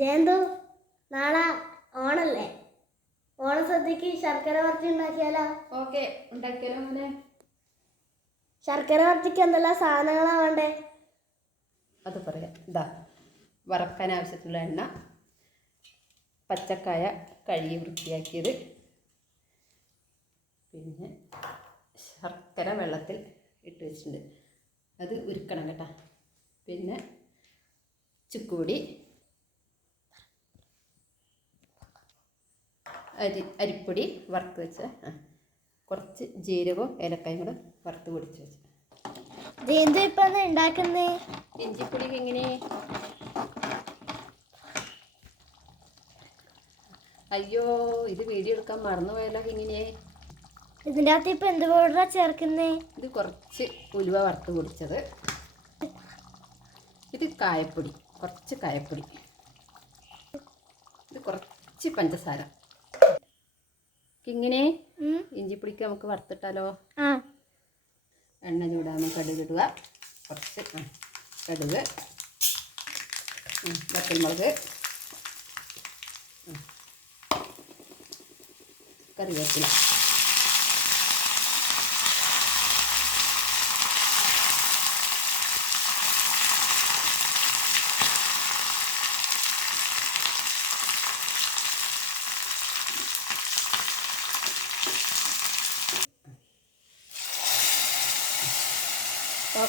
ജയന്തു നാളെ ഓണല്ലേ? ഓണസദ്യക്ക് ശർക്കര വറുത്തി ഉണ്ടാക്കിയാലോ? ഓക്കെ ഉണ്ടാക്കിയാലോ മോനെ. ശർക്കര വറുത്തിക്ക് എന്തെല്ലാം സാധനങ്ങളാ വേണ്ടേ? അത് പറയാം. ഇതാ വറക്കാൻ ആവശ്യത്തിനുള്ള എണ്ണ പച്ചക്കായ കഴുകി വൃത്തിയാക്കിയത്. പിന്നെ ശർക്കര വെള്ളത്തിൽ ഇട്ട് വെച്ചിട്ടുണ്ട്. അത് ഉരുക്കണം കേട്ടോ. പിന്നെ ചുക്കുപൊടി അരി അരിപ്പൊടി വറുത്ത് വെച്ച. കുറച്ച് ജീരകവും ഏലക്കായും കൂടെ വറുത്ത് പൊടിച്ച് വെച്ച്. ഇപ്പൊ ഉണ്ടാക്കുന്നേ ഇഞ്ചിപ്പൊടി എങ്ങനെ? അയ്യോ ഇത് വീഡിയോ എടുക്കാൻ മറന്നുപോയല്ലോ ഇങ്ങനെ ഇതിന്റെ അകത്ത് ഇപ്പൊ എന്ത് പൗഡറാ ചേർക്കുന്നേ? ഇത് കുറച്ച് ഉലുവ വറുത്ത് പൊടിച്ചത്. ഇത് കായപ്പൊടി കുറച്ച് കായപ്പൊടി. ഇത് കുറച്ച് പഞ്ചസാര. ഇങ്ങനെ ഇഞ്ചി ഇഞ്ചിപ്പൊടിക്ക് നമുക്ക് വറുത്തിട്ടാലോ? ആ. എണ്ണ ചൂടാകുമ്പോൾ കടുക് ഇടുക. കുറച്ച് കടുക്. വറ്റൽമുളക്. കറിവേപ്പില.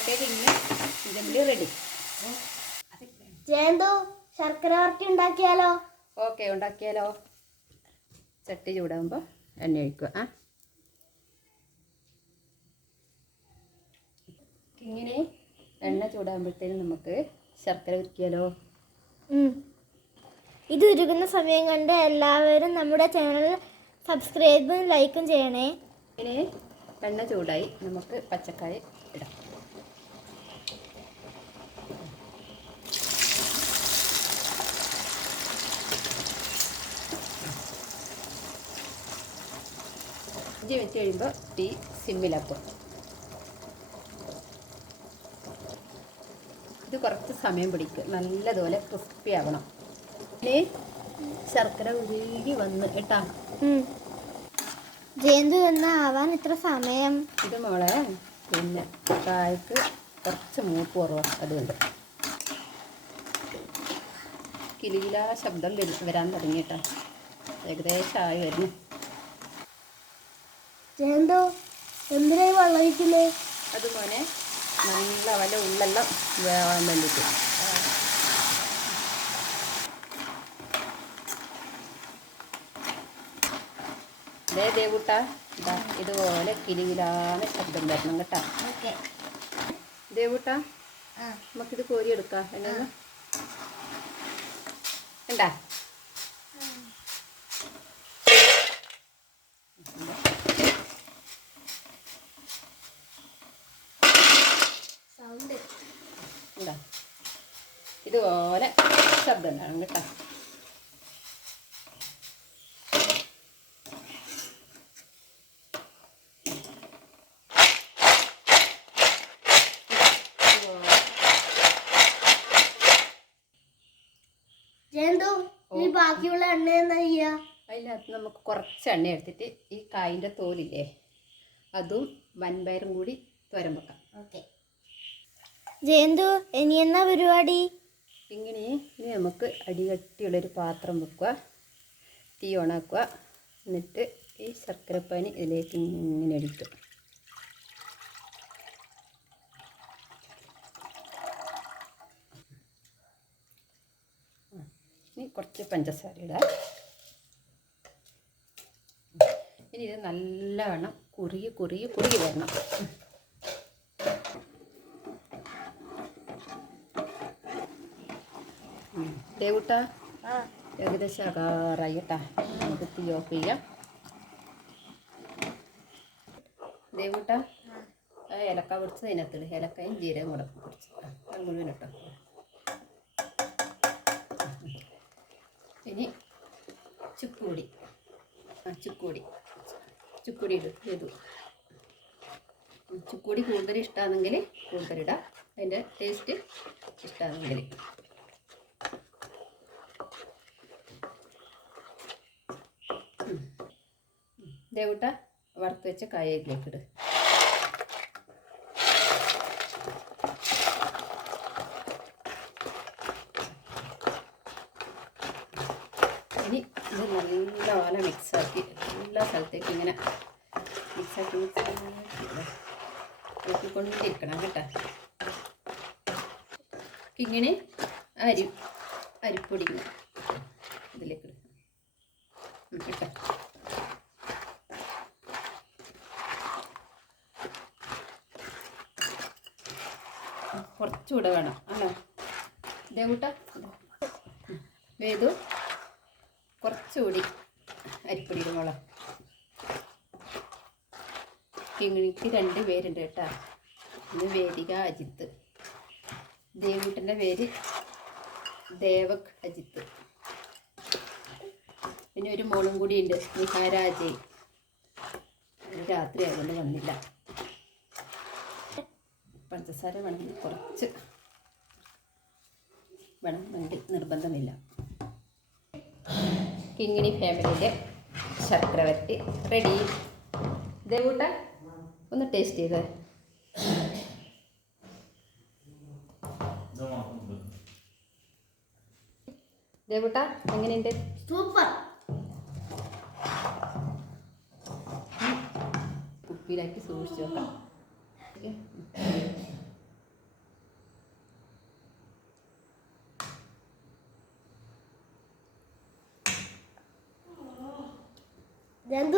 ഓക്കെ തിന്ന് റെഡി ജയന്തു ശർക്കര വറുത്തി ഉണ്ടാക്കിയാലോ? ഓക്കെ ഉണ്ടാക്കിയാലോ? ചട്ടി ചൂടാകുമ്പോൾ എണ്ണ ഒഴിക്കുക ആ. ഇങ്ങനെ എണ്ണ ചൂടാകുമ്പോഴത്തേനും നമുക്ക് ശർക്കര ഉരുക്കിയാലോ? ഇത് ഉരുകുന്ന സമയം കണ്ട് എല്ലാവരും നമ്മുടെ ചാനൽ സബ്സ്ക്രൈബും ലൈക്കും ചെയ്യണേ. ഇങ്ങനെ എണ്ണ ചൂടായി നമുക്ക് പച്ചക്കായ ഇടാം. അഞ്ച് മിനിറ്റ് കഴിയുമ്പോൾ തീ സിമ്മിലാക്കും ഇത് കുറച്ച് സമയം പിടിക്കും. നല്ലതുപോലെ ക്രിസ്പി ആവണം. ഇനി ശർക്കര ഉരുകി വന്ന് കേട്ടാ. ജയന്തു എന്ന ആവാൻ ഇത്ര സമയം? ഇത് മോളെ പിന്നെ കായ്ക്ക് കുറച്ച് മൂപ്പ് കുറവാണ് അതുകൊണ്ട്. കിലുകില ശബ്ദം വരു- വരാൻ തുടങ്ങിയിട്ടാ ഏകദേശം ആയി വരുന്നു. ജയന്തു എന്തിനായി വെള്ളം അത് മോനെ നല്ല വല്ല ഉള്ളെല്ലാം വേവാൻ വേണ്ടിയിട്ട്. ദേ ദേവൂട്ടാ ഇതാ ഇതുപോലെ കിലുകിലാന്ന് ശബ്ദം വരണം കേട്ടാ. ദേവൂട്ടാ നമുക്കിത് കോരിയെടുക്കാം എന്നാ ഉണ്ടാ സൗണ്ട് ഉണ്ടാ ഇതുപോലെ ശബ്ദം ഉണ്ടാകും കേട്ടോ. ബാക്കിയുള്ള എണ്ണ അതിനകത്ത് നമുക്ക് കുറച്ച് എണ്ണ എടുത്തിട്ട് ഈ കായിന്റെ തോലില്ലേ അതും വൻപയറും കൂടി തുരം വെക്കാം. ഓക്കെ. ജയന്തു ഇനി എന്നാ പരിപാടി? ഇങ്ങനെ ഇനി നമുക്ക് അടികട്ടിയുള്ളൊരു പാത്രം വെക്കുക. തീ ഓണാക്കുക. എന്നിട്ട് ഈ ശർക്കരപ്പാനി ഇതിലേക്ക് ഇങ്ങനെ എടുക്കും ഇനി കുറച്ച് പഞ്ചസാര ഇടാം. ഇനി ഇത് നല്ലവണ്ണം കുറുകി കുറുകി കുറുകി വരണം. ദേവുട്ടാ? ഏകദേശം അകാറായി കേട്ടാ നമുക്ക് തീ ഓഫ് ചെയ്യാം. ദേവുട്ടാ? ആ. ഏലക്ക പൊടിച്ചത് അതിനകത്തിട്. ഇലക്കയും ജീരകം കൂടെ പൊടിച്ചു. അത് മുഴുവൻ ഇട്ടോ. ഇനി ചുക്കുപൊടി. ആ ചുക്കുപൊടി. ചുക്കുപൊടി ഇടും ചെയ്തു ചുക്കുപൊടി കൂടുതൽ ഇഷ്ടമാണെങ്കിൽ കൂടുതലിടാം അതിന്റെ ടേസ്റ്റ് ഇഷ്ടമാണെങ്കിൽ ദേവൂട്ട വറുത്ത് വെച്ച കായയിലേക്ക് ഇട്. ഇനി ഇത് നല്ലപോലെ മിക്സാക്കി എല്ലാ സ്ഥലത്തേക്ക് ഇങ്ങനെ മിക്സാക്കി മിക്സാക്കി കൊണ്ടിരിക്കണം കേട്ടോ. ഇങ്ങനെ അരി അരിപ്പൊടി ഇതിലേക്ക് ഇടും. ഉം, ഇട്ടോ കുറച്ചുകൂടെ വേണം അല്ല? കൂട്ട. വേദു കുറച്ചുകൂടി അരിപ്പൊടി ഇടുമോളെ കിങ്ങിണിക്ക് രണ്ട് പേരുണ്ട് കേട്ടോ. ഇന്ന് വേദിക അജിത്ത്. ദേവൂട്ടന്റെ പേര് ദേവക് അജിത്ത്. പിന്നെ ഒരു മോളും കൂടി ഉണ്ട് നിഹാരാജയ് രാത്രി ആയതുകൊണ്ട് വന്നില്ല. പഞ്ചസാര വേണമെങ്കിൽ കുറച്ച് വേണം വേണ്ടി നിർബന്ധമില്ല. കിങ്ങിണി ഫാമിലിയുടെ ശർക്കരവരട്ടി റെഡി ദേവൂട്ട ഒന്ന് ടേസ്റ്റ് ചെയ്തേ. ദേവൂട്ട എങ്ങനെയുണ്ട്? സൂപ്പർ കുപ്പിയിലാക്കി സൂക്ഷിച്ചു വെക്കാം ഇതെന്ത്